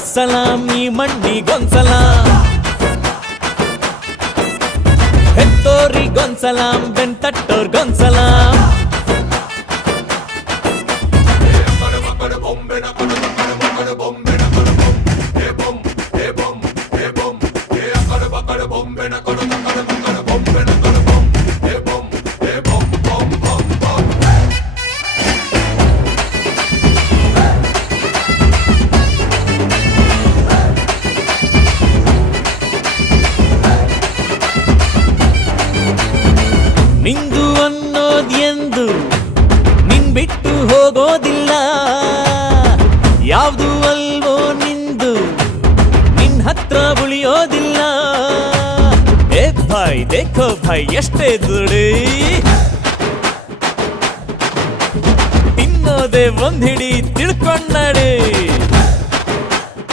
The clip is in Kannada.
ಅಸ್ಸಲಾಂ ಈ ಮಣ್ಣಿಗೊಂದ್ಸಲ, ಹೆತ್ತೋರಿಗೊಂದ್ಸಲಾಂ ಬೆಂತಟ್ಟೋರ್ಗೊಂದ್ಸಲ. ನಿಂದು ಅನ್ನೋದೆಂದು ನಿನ್ ಬಿಟ್ಟು ಹೋಗೋದಿಲ್ಲ, ಯಾವ್ದು ಅಲ್ವೋ ನಿಂದು ನಿನ್ ಹತ್ರ ಉಳಿಯೋದಿಲ್ಲ. ಏ ಭಾಯ್ ದೇಖೋ ಭಾಯ್ ಎಷ್ಟೇ ದುಡಿ, ತಿನ್ನೋದೆ ಒಂದ್ ಹಿಡಿ ತಿಳ್ಕೊಂಡಡಿ.